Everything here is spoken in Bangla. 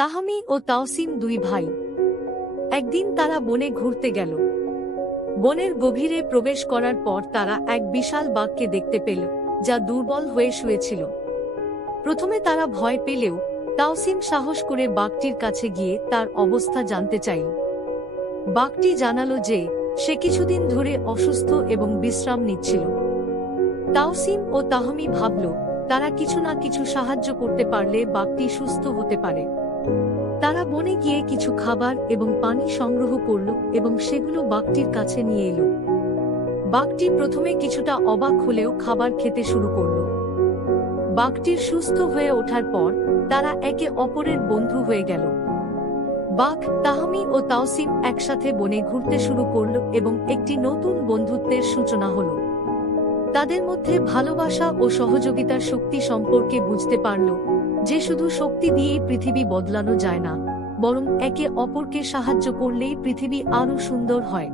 তাহমি ও তাওসিম দুই ভাই। একদিন তারা বনে ঘুরতে গেল। বনের গভীরে প্রবেশ করার পর তারা এক বিশাল বাঘকে দেখতে পেল, যা দুর্বল হয়ে শুয়েছিল। প্রথমে তারা ভয় পেলেও তাওসিম সাহস করে বাঘটির কাছে গিয়ে তার অবস্থা জানতে চাইল। বাঘটি জানালো যে সে কিছুদিন ধরে অসুস্থ এবং বিশ্রাম নিচ্ছিল। তাওসিম ও তাহমি ভাবল, তারা কিছু না কিছু সাহায্য করতে পারলে বাঘটি সুস্থ হতে পারে। তারা বনে গিয়ে কিছু খাবার এবং পানি সংগ্রহ করল এবং সেগুলো বাঘটির কাছে নিয়ে এলো। বাঘটি প্রথমে কিছুটা অবাক হলেও খাবার খেতে শুরু করল। বাঘটির সুস্থ হয়ে ওঠার পর তারা একে অপরের বন্ধু হয়ে গেল। বাঘ, তাহমি ও তাওসিম একসাথে বনে ঘুরতে শুরু করল এবং একটি নতুন বন্ধুত্বের সূচনা হল। তাদের মধ্যে ভালোবাসা ও সহযোগিতার শক্তি সম্পর্কে বুঝতে পারল। যে শুধু শক্তি দিয়েই পৃথিবী বদলানো যায় না, বরং একে অপরকে সাহায্য করলেই পৃথিবী আরও সুন্দর হয়।